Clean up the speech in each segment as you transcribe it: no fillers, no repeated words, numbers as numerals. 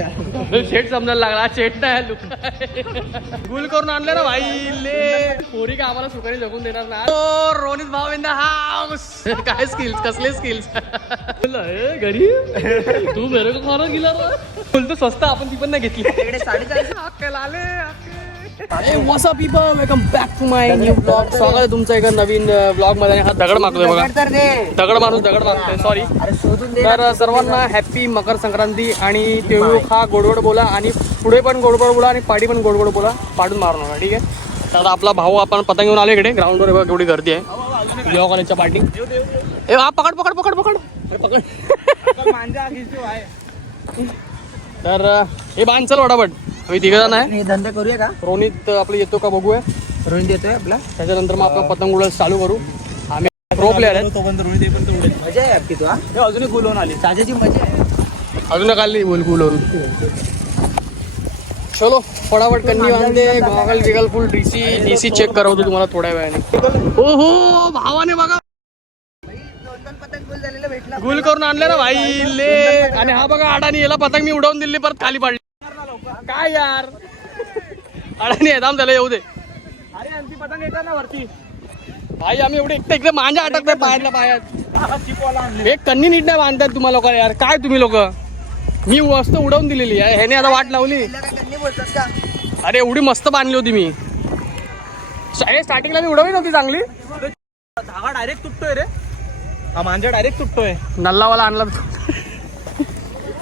शेट समजायला लागला शेट नाही गुल करून आणले ना भाई ले पोरी का आम्हाला सुखारी जगून देणार ना. रोनित भाऊ इन द हाऊस. काय स्किल्स कसले स्किल्स घरी तू मेरे को खाना गेला बोलतो स्वस्त आपण ती पण नाही घेतली. What's up people, welcome back to my new blog. स्वागत आहे तुमचं एका नवीन ब्लॉग मध्ये. हा दगड मागतोय बघा, दगड मागतोय सॉरी. तर सर्वांना हॅपी मकर संक्रांती आणि तिळगुळ खा, गोडगोड बोला आणि पुढे पण गोडगोड बोला आणि पाडी पण गोडगोड बोला, पाडून मारू नका. ठीक आहे. तर आपला भाऊ आपण पतंग घेऊन आलो इकडे ग्राउंडवर. बघा केवढी गर्दी आहे लिओ कॉलेजच्या पार्टी. ए हा पकड पकड पकड पकड पकड. तर हे बांध चल वडापट. तिघ जण आहे. धंदा करूया का? रोनित आपलं येतो का बघूया. रोहित येतोय आपला. त्याच्यानंतर मग आपण पतंग उडत चालू करू. आम्ही प्रो प्लेअर आहे. मजा आहे अख्खी. तू अजूनही गुल होऊन आली. ताज्याची मजा आहे. अजून काढली बोल गुल चलो फटाफट कन्नी बांधते. गॉगल बिगल फुल डीसी चेक करवतो तुम्हाला थोड्या वेळाने. हो हो भावाने बघा गुल करून आणले ना भाई ले. आणि हा बघा अडाणी याला पतंग मी उडवून दिली परत खाली पाडली. काय यार अडाणी आहे. थांब त्याला येऊ दे. अरे आणखी पतंग येतात ना वरती भाई. आम्ही एवढे एकटे इकडे मांजा अटकतोय पायातल्या पायात. एक कन्नी नीट नाही बांधतात तुम्हाला लोक यार. काय तुम्ही लोक. मी मस्त उडवून दिलेली आहे ह्याने आता वाट लावली. अरे एवढी मस्त बांधली होती मी. स्टार्टिंगला मी उडवली नव्हती चांगली. धागा डायरेक्ट तुटतोय रे. हा मांजा डायरेक्ट तुटतोय. नल्लावाला आणला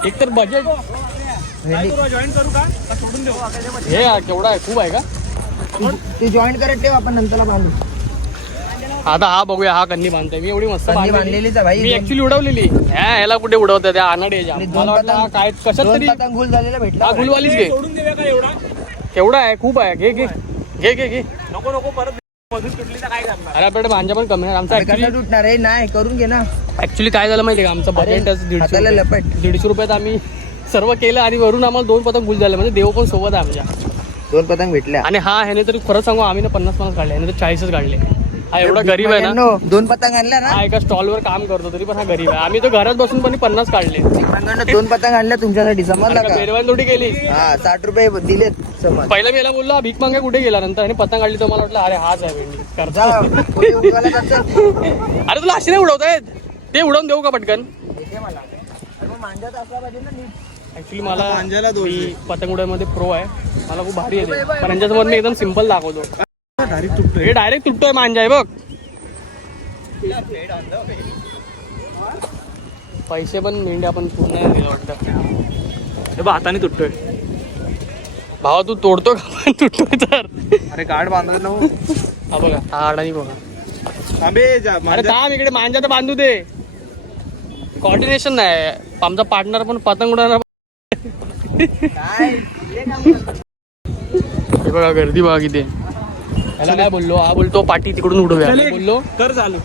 एक तर बजेट जॉईन करू का सोडून देऊ? हे केवढा आहे खूप आहे का ते जॉईन करत ठेव आपण नंतरला बांधू. आता हा बघूया. हा कन्नी बांधताय मी एवढी मस्त बांधलेलीच आहे भाई. मी ऍक्च्युली उडवलेली. ह्याला कुठे उडवतात त्या अनाड्याच्या. मला वाटलं हा काय कशात तरी गुल झालेला भेटला. हा गुलवालीच घे. सोडून देऊया का एवढा? केवढा आहे खूप आहे. घे घे घे घे घे. नको नको परत मधून तुटली तर काय करणार? अरे आपल्याकडे भांजा पण कमी आहे. आमचा कसं तुटणार आहे? नाही करून घे ना. ऍक्च्युली काय झालं माहिती आहे का. आमचं बजेट हाताला लपट. 150 रुपयात आम्ही सर्व केलं आणि वरून आम्हाला 2 पतंग गुल झाले. म्हणजे देव पण सोबत आहे आमच्या. 2 पतंग भेटल्या. आणि हा ह्याने तरी खरं सांगू आम्ही ना 50 काढले. ह्याने तर 40च काढले. हा एवढा गरीब आहे ना. 2 पतंग आणल्या ना. हा एका स्टॉलवर काम करतो तरी पण हा गरीब आहे. आम्ही तर घरात बसून पण 50 काढले. 2 पतंग आणल्या तुमच्यासाठी. समजला का? पेरवान थोडी केली. हा 60 रुपये दिलेत. समज. पहिला मी याला बोललो भीक मागे कुठे गेला. नंतर आणि पतंग काढली तर मला वाटलं अरे हाच आहे भेंडी करता. अरे तुला अशी नाही उडवतायत. ते उडवून देऊ का पटकन? ऍक्च्युली मला मी पतंग उडवण्यामध्ये प्रो आहे. मला खूप भारी येते. पण यांच्यासमोर मी एकदम सिम्पल दाखवतो. हे डायरेक्ट तुटतोय मांजा आहे बघ. पैसे पण मेंढ्या पण पूर्ण नाही दिलं वाटतं. हे बघ हाताने तुटतोय. भावा तू तोडतो का पण तुटतोय तर. अरे गाड बांधत ना. हा बघा हा अडाणी बघा. अरे थांब इकडे मांजा तर बांधू दे. कोऑर्डिनेशन नाही. आमचा पार्टनर पण पतंग उडवणार. हे बघा गर्दी बघा किती. त्याला काय बोललो. हा बोलतो पाठी तिकडून उडवूया. बोललो तर चालू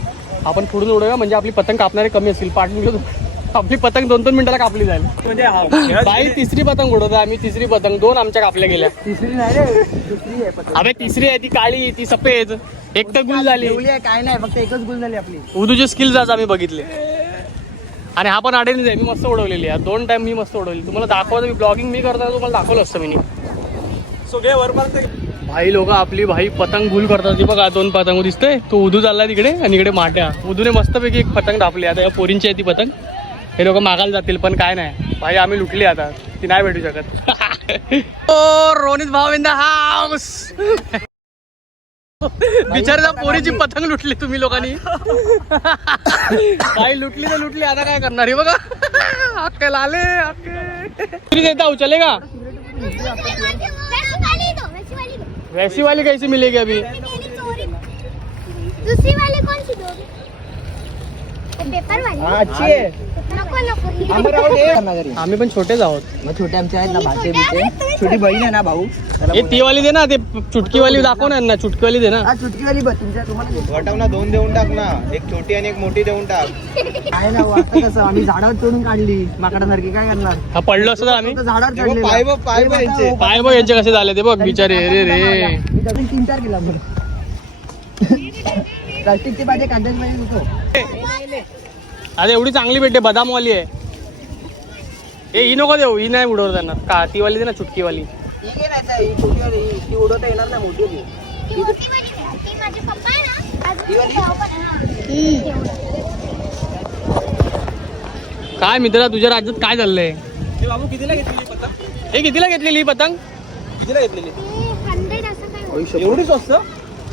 आपण पुढून उडवूया म्हणजे आपली पतंग कापणारे कमी असतील. पाठी आपली पतंग 2-2 मिनिटाला कापली जाईल. म्हणजे बाई तिसरी पतंग उडवतो आम्ही. तिसरी पतंग 2 आमच्या कापल्या गेल्या. तिसरी नाही रे. दुसरी आहे पतंग. अबे तिसरी आहे ती काळी ती सफेद. एक तर गुल झाली. काय नाही फक्त एकच गुल झाली आपली. उदूचे स्किल्स आज आम्ही बघितले. आणि हा पण अडेनीच आहे. मी मस्त उडवलेली आहे. 2 टाइम मी मस्त उडवली. तुम्हाला दाखवतो मी ब्लॉगिंग मी करताना तुम्हाला दाखवलं असतं मी. भाई लोक आपली भाई पतंग गुल करतात. ती बघा 2 पतंग दिसतंय. तो उदू चालला तिकडे आणि इकडे माट्या. उदूने मस्तपैकी एक पतंग दापली. आता या पोरींची आहे ती पतंग. हे लोक मागायला जातील पण काय नाही भाई आम्ही लुटली आता. ती नाही भेटू शकत. ओ रोनित भाऊ इन द हाऊस. बिचाऱ्या पोरीची पतंग लुटली तुम्ही लोकांनी. काही लुटली तर लुटली. आता काय करणार हे बघा. अक्कल आले अक्कल देता हूँ चलेगा. वैसी वाली कैसी मिलेगी अभी? दूसरी वाली कौन सी दोगे? पेपर वाली. अच्छी आहे. नको नको. आम्ही पण छोटेच आहोत. मग छोटे आमचे आहेत ना भाचे बिचे. छोटी बहीण आहे ना भाऊ. हे ती वाली दे ना. ते चुटकीवाली दाखव ना. चुटकीवाली दे ना. हा चुटकीवाली तुमच्या तुम्हाला वाटाव ना 2 देऊन टाक ना. एक छोटी आणि एक मोठी देऊन टाक. काय ना आता कसं आम्ही झाडावर चढून काढली माकडासारखी. काय करणार? हा पडलो असं तर आम्ही. झाडावर हे बघ, पाय बघ, पाय बघ यांचे. पाय बघ यांचे कसे झाले ते बघ बिचारे. रे रे 3-4 किलो प्लास्टिकचे पाहिजे. कागदाचे पाहिजे होतो. अरे एवढी चांगली भेटते बदामवाली आहे. ही नको देऊ, ही नाही उडवत त्यांना का ती वाली दे ना चुटकीवाली. ठीक आहे नाही तर ही छोटी वाली, ती उडवता येणार नाही मोठी होती. ती मोठी वाली नाही. ती माझे पप्पा आहे ना अजून ही वाली? तेव्हा पण, काय मित्रा तुझ्या राज्यात काय चाललंय? हे बाबू कितीला घेतलेली पतंग? हे कितीला घेतलेली ही पतंग? कितीला घेतलेली? ते 100 असं काय होतं. एवढी स्वस्त?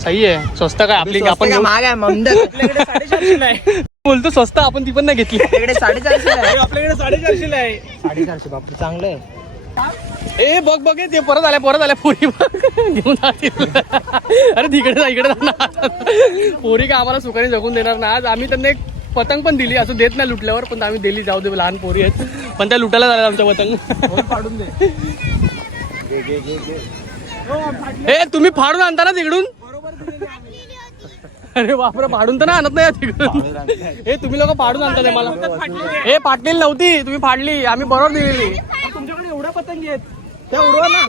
सही आहे, स्वस्त काय आपली आपण घेऊ. महाग आहे ममदार. आपल्याकडे 450 आहे. बोलतो स्वस्त आपण ती पण नाही घेतली. आपल्याकडे 450 आहे. आपल्याकडे 450 आहे. 450 बापू चांगलं आहे. ए बघ बघ ते परत आल्या पोरी घेऊन जातील. अरे तिकडे जा इकडे जा ना. पोरी का आम्हाला सुखाने जगून देणार ना. आज आम्ही त्यांना एक पतंग पण दिली, असं देत नाही लुटल्यावर, पण आम्ही दिली. जाऊ दे लहान पोरी आहेत पण त्या लुटायला झाल्या आमच्या पतंग. पाडून दे. ए तुम्ही फाडून आणता ना तिकडून? अरे बापरे फाडून तर ना आणत नाही तिकडून. हे तुम्ही लोक फाडून आणता ते मला. हे फाटलेली नव्हती, तुम्ही फाडली, आम्ही बरोबर दिलेली. तुमच्याकडे एवढ्या पतंगी आहेत त्या उडवा ना.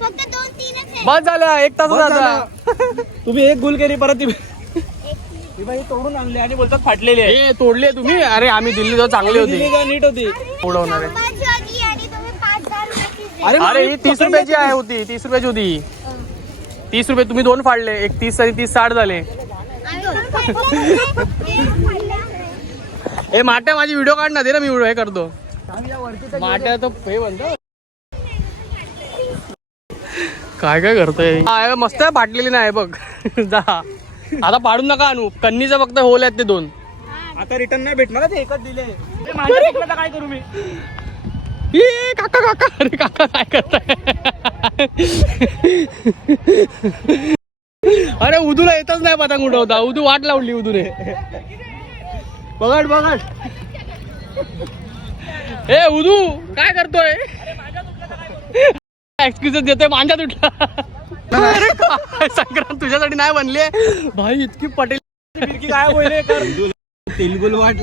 फक्त 2-3च आहे. बस झाल्या 1 तास झाला. तुम्ही एक गुल केली परत ती बाई तोडून आणली आणि बोलतात फाटलेली आहे. हे तोडले तुम्ही? अरे आम्ही दिल्ली तर चांगली होती. नीट होती. उडवणार आहे. संभाजी होती आणि तुम्ही 5,000 रुपयाची दिली. अरे ही 30 रुपयाची आहे होती, 30 रुपयाची होती. 30 रुपये तुम्ही 2 फाडले, एक 30 आणि 30 60 झाले. ए माट्या माझी व्हिडिओ काढ ना, दे ना मी व्हिडिओ हे करतो. माट्या तर हे म्हणतो काय काय करतोय. मस्त आहे, फाटलेली नाही बघ. जा आता पाडून नका आणू, कन्नीचं फक्त होल आहेत ते 2. आता रिटर्न नाही भेटणार ते एकच दिले. माझ्या काय करू मी? ए काका काका, अरे काका काय करताय? अरे उदूला येतच नाही पतंग उडवता. उदू वाट लावली उदूने. बघाड बघाड. ए उदू काय करतोय? एक्सक्यूज देतोय, मांजा तुटला. अरे काय संक्रांत तुझ्यासाठी नाही बनली भाई, इतकी पटेल फिरकी काय बोलले कर तेलगुल वाट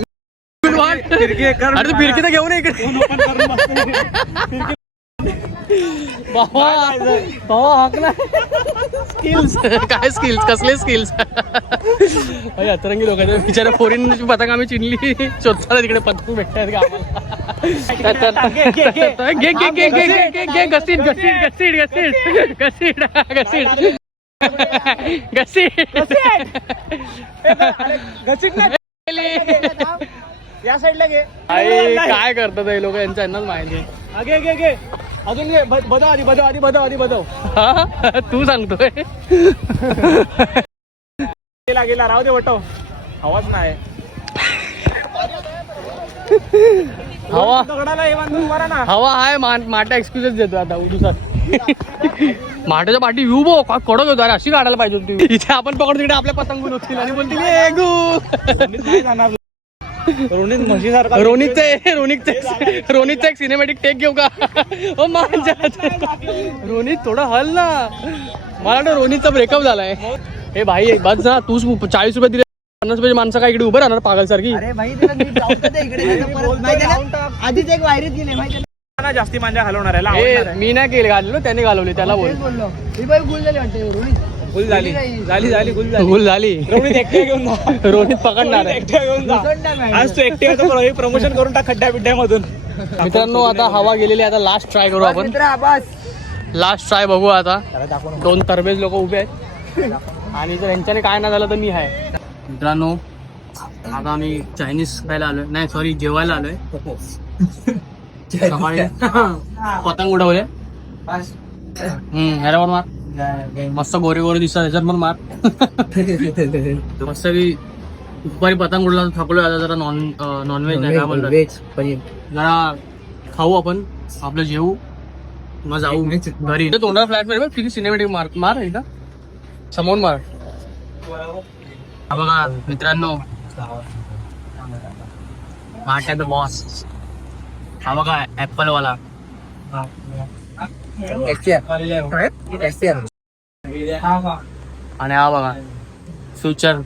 फिरकी कर. अरे फिरकी तर घेऊन ये इकडे. भावा हाकला. स्किल्स काय स्किल्स, कसले स्किल्स. अतरंगी लोक बिचारा फोरीन पतंग आम्ही चिनली शोधताना तिकडे पतंग भेटतात का आम्हाला. घे घे घे घे घे घे घसीट घसीट घसीट घसीट घसीट घसीट घसीट घसीट या साईडला घे. काय करतात हे लोक, यांच्या यांनाच माहिती. घे घे घे अजून घे. बदव आधी बदव आधी बदव आधी बदव. तू सांगतोय. गेला गेला राहू दे वटव. आवाज नाही. हवा दगडाला हे बांधून मारा ना. हवा आहे. माटा एक्सक्युजेस देतो आता उदूसा. माटाच्या पाठी व्ह्यू बो काय कडक होतो. अरे अशी काढायला पाहिजे होती. इथे आपण पकडतो तिकडे आपल्या पतंगून होतील आणि बोलतील ए गु. नाही जाणार. रोनित म्हशीसारखा. रोनितचा एक सिनेमॅटिक टेक घेऊ का? ओ माझ्या रोनित थोडा हल ना. मला वाटतं रोनितचा ब्रेकअप झालाय. हे भाई बस ना, तूच 40 रुपये दिले, 50 रुपये माणसं काय इकडे उभं राहणार पागल सारखी. अरे भाई आधीच एक वायरीत गेले माहिती ना. जास्ती मांजा घालवणार आहे. मी नाही केले, घाललो त्याने घालवले. त्याला बोल. गुल झाली वाटते. गुल झाली झाली झाली गुल झाली. भूल झाली. रोनित एकट्या घेऊन जा. रोनित पकडणार आहे. एकट्या घेऊन जा. आज तू एकटे प्रमोशन करून टाक खड्ड्या बिड्ड्यामधून. मित्रांनो आता हवा गेलेली, आता लास्ट ट्राय करू आपण. लास्ट ट्राय बघू आता. 2 तरबेज लोक उभे आहेत आणि जर यांच्याने काय नाही झालं तर मी आहे. मित्रांनो आता आम्ही चायनीज खायला आलोय, नाही सॉरी जेवायला आलोय. सकाळी पतंग उडवले. ह्याच्यावर मार. मस्त गोरे गोरे दिसतात, ह्याच्यात पण मार. मस्त की दुपारी पतंग उडला थकलो. आता जरा नॉनव्हेज नाही काय बोलतात, जरा खाऊ आपण, आपलं जेवू, मग जाऊ घरी. तोंडाला फ्लॅट मध्ये किती सिनेमॅटिक मार एकदा समोर मार. हा बघा मित्रांनो, माट्या द बॉस. हा बघा ऍपल वाला. आणि हा बघा फ्युचर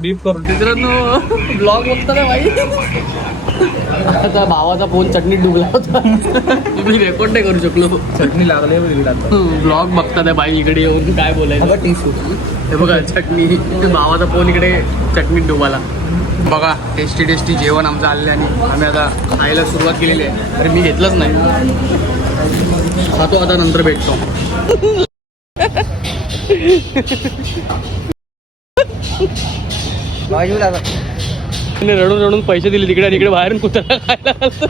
बीप करून मित्रांनो ब्लॉग बघता ना भाई. आता भावाचा फोन चटणीत डुबला होता. मी रेकॉर्ड नाही करू शकलो. चटणी लागले ब्लॉग बघतात बाई इकडे येऊन काय बोलायचं. हे बघा चटणी. भावाचा फोन इकडे चटणीत डुबाला. बघा टेस्टी टेस्टी जेवण आमचं आलेलं आणि आम्ही आता खायला सुरुवात केलेली आहे. अरे मी घेतलंच नाही. खातो आता नंतर भेटतो. रडून रडून पैसे दिले तिकडे आणि इकडे बाहेरून कुत्रा खायला घालतो.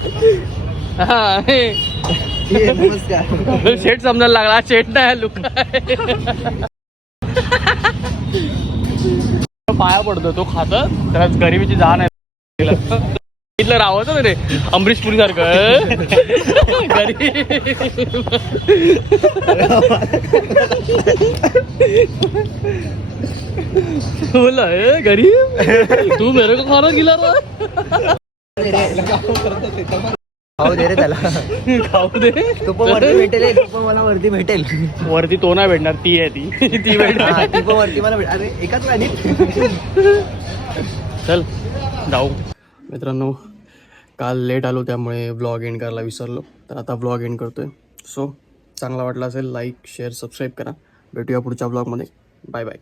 हा शेट समजायला लागला. शेट नाही लुक पाया पडतो तो खातात त्याला गरिबीची जाण आहे. इथलं रावत रे अमरीश पुरी सारखं बोला गरीब तू मेरे को खाना खिला रहा. खाऊ दे रे त्याला. खाऊ दे. तो पण वरती भेटेल, तो पण मला वरती भेटेल. वरती तो नाही भेटणार ती आहे ती ती भेटणार. ती पण वरती मला भेटेल. अरे एकाच गाडीत. चल जाऊ. मित्रांनो काल लेट आलो त्यामुळे व्लॉग एंड करायला विसरलो. तर आता व्लॉग एंड करतोय. सो चांगला वाटला असेल लाईक शेअर सबस्क्राईब करा. भेटूया पुढच्या व्लॉगमध्ये. Bye bye.